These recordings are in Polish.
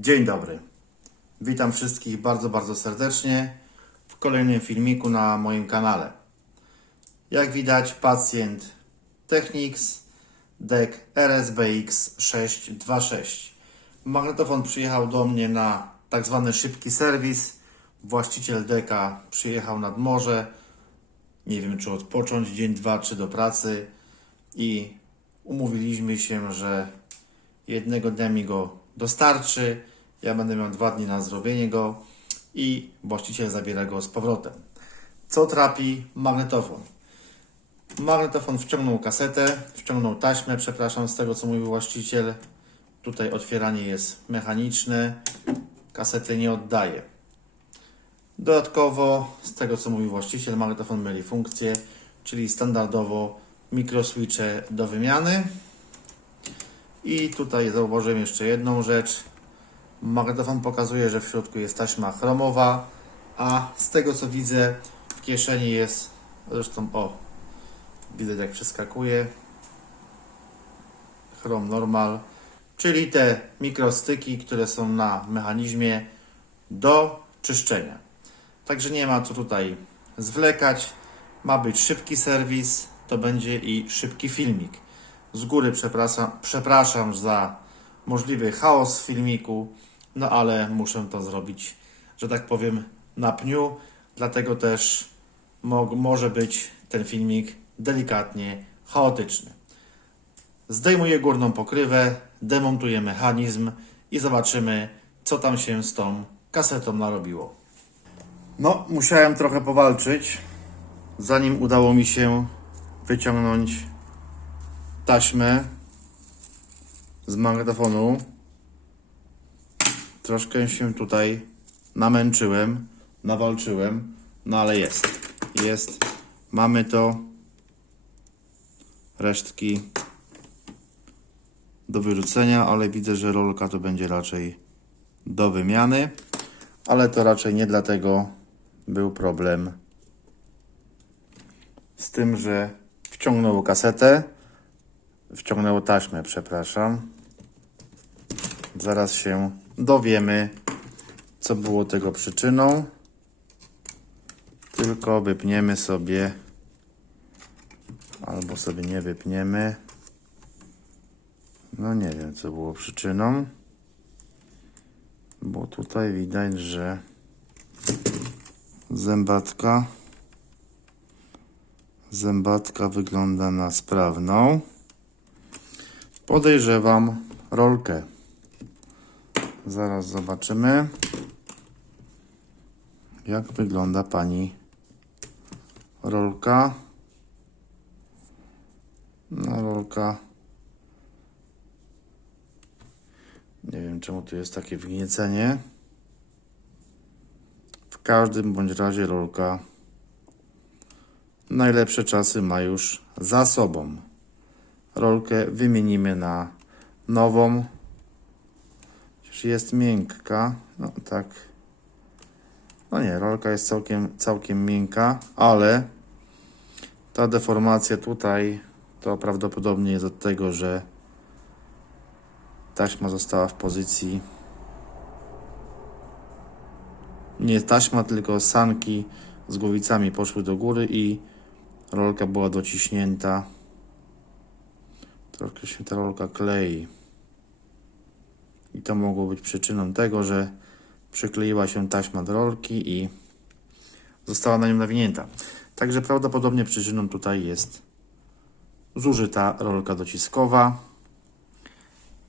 Dzień dobry. Witam wszystkich bardzo, bardzo serdecznie w kolejnym filmiku na moim kanale. Jak widać, pacjent Technics DEC RSBX 626. Magnetofon przyjechał do mnie na tak zwany szybki serwis. Właściciel deka przyjechał nad morze. Nie wiem, czy odpocząć dzień, dwa, czy do pracy. I umówiliśmy się, że jednego dnia mi go dostarczy. Ja będę miał dwa dni na zrobienie go i właściciel zabiera go z powrotem. Co trapi magnetofon? Magnetofon wciągnął kasetę, wciągnął taśmę, przepraszam, z tego co mówił właściciel. Tutaj otwieranie jest mechaniczne, kasety nie oddaje. Dodatkowo, z tego co mówił właściciel, magnetofon myli funkcję, czyli standardowo mikroswitche do wymiany. I tutaj zauważyłem jeszcze jedną rzecz. Magnetofon pokazuje, że w środku jest taśma chromowa, a z tego co widzę w kieszeni jest, zresztą o, widać jak przeskakuje, chrom normal, czyli te mikrostyki, które są na mechanizmie do czyszczenia. Także nie ma co tutaj zwlekać. Ma być szybki serwis, to będzie i szybki filmik. Z góry przepraszam, przepraszam za możliwy chaos w filmiku, no ale muszę to zrobić, że tak powiem, na pniu. Dlatego też mo może być ten filmik delikatnie chaotyczny. Zdejmuję górną pokrywę, demontuję mechanizm i zobaczymy, co tam się z tą kasetą narobiło. No, musiałem trochę powalczyć, zanim udało mi się wyciągnąć taśmę z magnetofonu. Troszkę się tutaj namęczyłem, nawalczyłem, no ale jest. Jest. Mamy to. Resztki do wyrzucenia, ale widzę, że rolka to będzie raczej do wymiany. Ale to raczej nie dlatego był problem z tym, że wciągnęło kasetę, wciągnęło taśmę, przepraszam. Zaraz się dowiemy, co było tego przyczyną. Tylko wypniemy sobie, albo sobie nie wypniemy. No nie wiem, co było przyczyną. Bo tutaj widać, że zębatka zębatka wygląda na sprawną. Podejrzewam rolkę. Zaraz zobaczymy, jak wygląda pani rolka. No, rolka. Nie wiem, czemu tu jest takie wgniecenie. W każdym bądź razie rolka najlepsze czasy ma już za sobą. Rolkę wymienimy na nową. Chociaż jest miękka. No tak. No nie, rolka jest całkiem, całkiem miękka, ale ta deformacja tutaj to prawdopodobnie jest od tego, że taśma została w pozycji nie taśma, tylko sanki z głowicami poszły do góry i rolka była dociśnięta. Troszkę się ta rolka klei. I to mogło być przyczyną tego, że przykleiła się taśma do rolki i została na nią nawinięta. Także prawdopodobnie przyczyną tutaj jest zużyta rolka dociskowa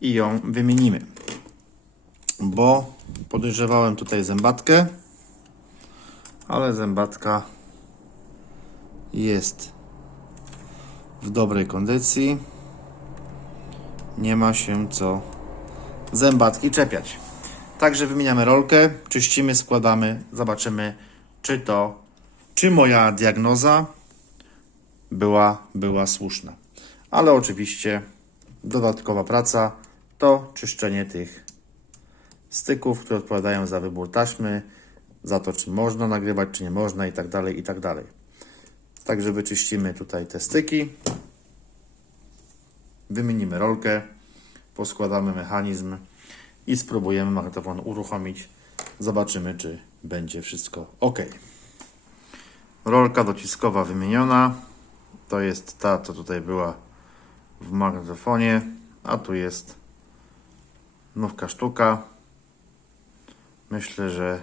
i ją wymienimy. Bo podejrzewałem tutaj zębatkę, ale zębatka jest w dobrej kondycji. Nie ma się co zębatki czepiać. Także wymieniamy rolkę, czyścimy, składamy, zobaczymy, czy to, czy moja diagnoza była, była słuszna. Ale oczywiście dodatkowa praca to czyszczenie tych styków, które odpowiadają za wybór taśmy, za to, czy można nagrywać, czy nie można i tak dalej, i tak dalej. Także wyczyścimy tutaj te styki, wymienimy rolkę, poskładamy mechanizm i spróbujemy magnetofon uruchomić. Zobaczymy, czy będzie wszystko ok. Rolka dociskowa wymieniona. To jest ta, co tutaj była w magnetofonie, a tu jest nówka sztuka. Myślę, że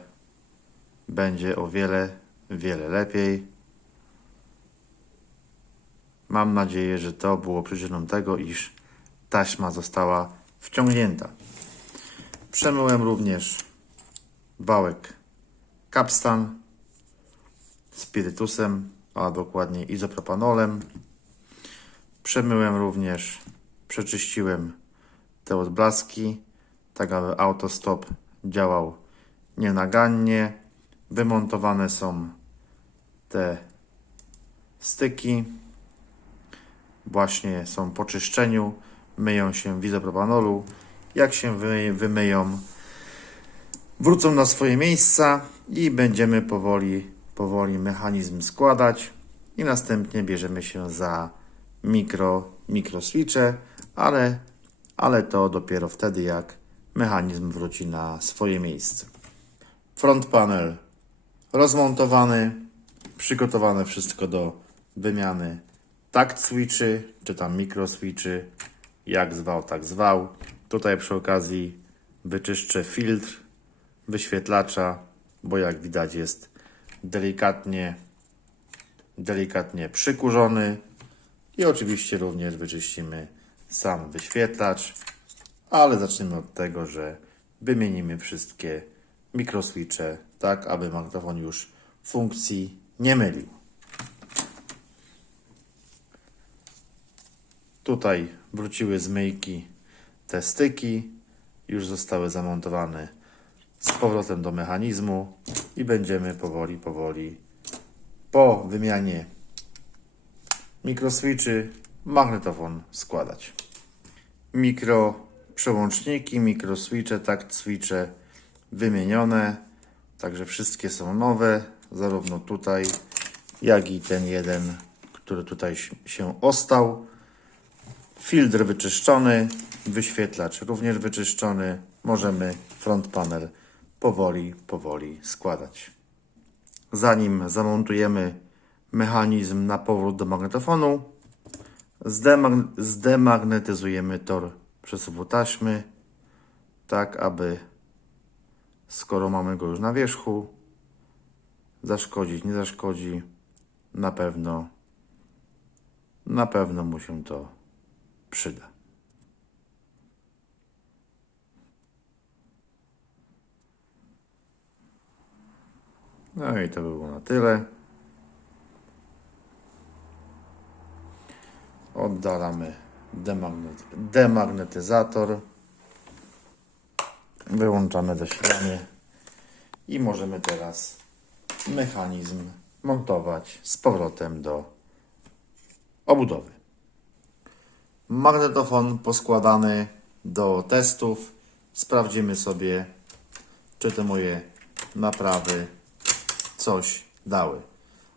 będzie o wiele, wiele lepiej. Mam nadzieję, że to było przyczyną tego, iż taśma została wciągnięta. Przemyłem również wałek kapstan spirytusem, a dokładnie izopropanolem. Przemyłem również, przeczyściłem te odblaski, tak aby autostop działał nienagannie. Wymontowane są te styki. Właśnie są po czyszczeniu, myją się w izopropanolu. Jak się wy, wymyją, wrócą na swoje miejsca i będziemy powoli, powoli mechanizm składać i następnie bierzemy się za mikro, mikro switche, ale, ale to dopiero wtedy, jak mechanizm wróci na swoje miejsce. Front panel rozmontowany, przygotowane wszystko do wymiany takt switchy, czy tam mikro switchy, jak zwał, tak zwał. Tutaj przy okazji wyczyszczę filtr wyświetlacza, bo jak widać jest delikatnie, delikatnie przykurzony i oczywiście również wyczyścimy sam wyświetlacz, ale zaczniemy od tego, że wymienimy wszystkie mikroswitche, tak aby magnetofon już funkcji nie mylił. Tutaj wróciły z myjki te styki, już zostały zamontowane z powrotem do mechanizmu i będziemy powoli, powoli po wymianie mikroswitchy magnetofon składać. Mikro przełączniki, mikroswitche, takt switche wymienione, także wszystkie są nowe, zarówno tutaj, jak i ten jeden, który tutaj się ostał. Filtr wyczyszczony, wyświetlacz również wyczyszczony. Możemy front panel powoli, powoli składać. Zanim zamontujemy mechanizm na powrót do magnetofonu, zdemag- zdemagnetyzujemy tor przesuwu taśmy, tak aby skoro mamy go już na wierzchu, zaszkodzić nie zaszkodzi, na pewno, na pewno mu się to przyda. No i to było na tyle. Oddalamy demagnet, demagnetyzator. Wyłączamy zasilanie i możemy teraz mechanizm montować z powrotem do obudowy. Magnetofon poskładany do testów. Sprawdzimy sobie, czy te moje naprawy coś dały.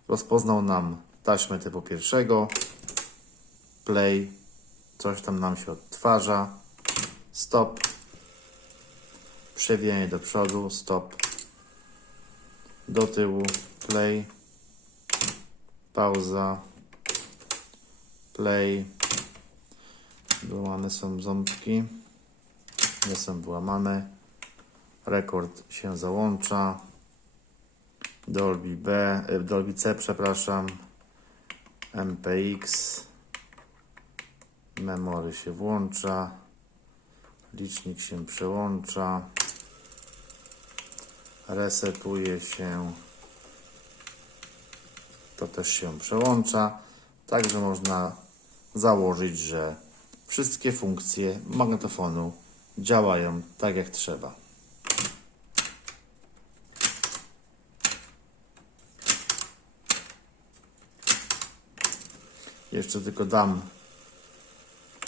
Rozpoznał nam taśmę typu pierwszego. Play. Coś tam nam się odtwarza. Stop. Przewijanie do przodu. Stop. Do tyłu. Play. Pauza. Play. Wyłamane są ząbki. Nie są wyłamane. Rekord się załącza. Dolby B, e, Dolby C, przepraszam. MPX. Memory się włącza. Licznik się przełącza. Resetuje się. To też się przełącza. Także można założyć, że wszystkie funkcje magnetofonu działają tak jak trzeba. Jeszcze tylko dam.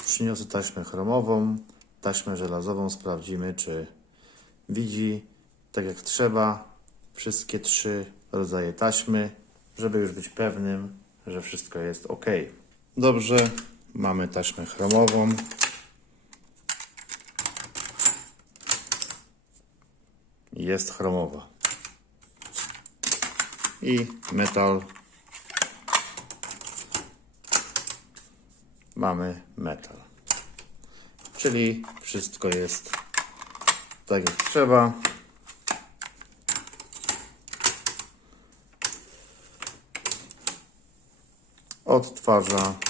Przyniosę taśmę chromową, taśmę żelazową. Sprawdzimy, czy widzi tak jak trzeba wszystkie trzy rodzaje taśmy, żeby już być pewnym, że wszystko jest ok. Dobrze, mamy taśmę chromową. jest chromowa. I metal. Mamy metal. Czyli wszystko jest tak jak trzeba. Odtwarza.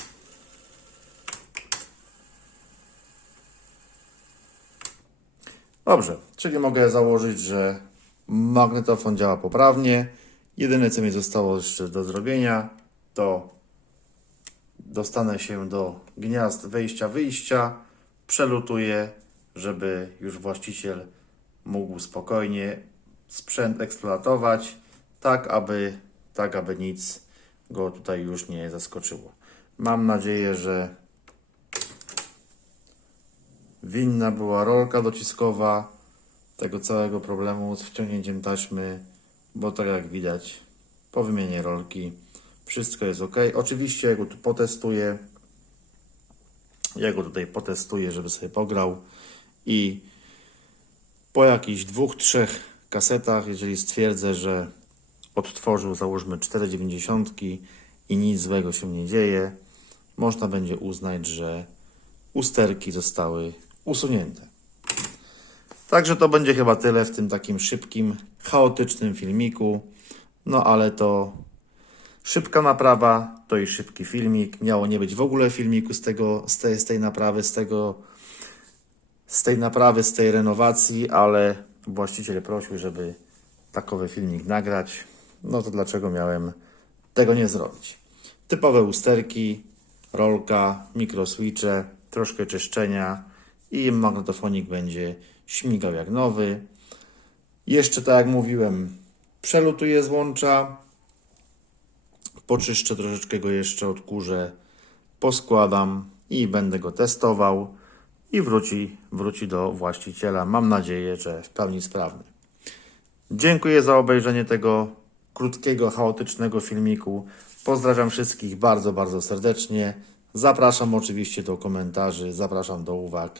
Dobrze, czyli mogę założyć, że magnetofon działa poprawnie. Jedyne co mi zostało jeszcze do zrobienia to dostanę się do gniazd wejścia-wyjścia, przelutuję, żeby już właściciel mógł spokojnie sprzęt eksploatować, tak aby, tak aby nic go tutaj już nie zaskoczyło. Mam nadzieję, że winna była rolka dociskowa tego całego problemu z wciągnięciem taśmy, bo tak jak widać po wymianie rolki wszystko jest ok. Oczywiście ja go tu potestuję. Ja go tutaj potestuję, żeby sobie pograł i po jakichś dwóch, trzech kasetach, jeżeli stwierdzę, że odtworzył załóżmy 4,90 i nic złego się nie dzieje, można będzie uznać, że usterki zostały usunięte. Także to będzie chyba tyle w tym takim szybkim, chaotycznym filmiku. No ale to szybka naprawa, to i szybki filmik. Miało nie być w ogóle filmiku z, tego, z, tej, z tej naprawy, z tego z tej naprawy, z tej renowacji, ale właściciel prosił, żeby takowy filmik nagrać. No to dlaczego miałem tego nie zrobić? Typowe usterki, rolka, mikroswitche, troszkę czyszczenia i magnetofonik będzie śmigał jak nowy. Jeszcze tak jak mówiłem, przelutuję złącza, poczyszczę troszeczkę go jeszcze, odkurzę, poskładam i będę go testował i wróci, wróci do właściciela. Mam nadzieję, że w pełni sprawny. Dziękuję za obejrzenie tego krótkiego, chaotycznego filmiku. Pozdrawiam wszystkich bardzo, bardzo serdecznie. Zapraszam oczywiście do komentarzy, zapraszam do uwag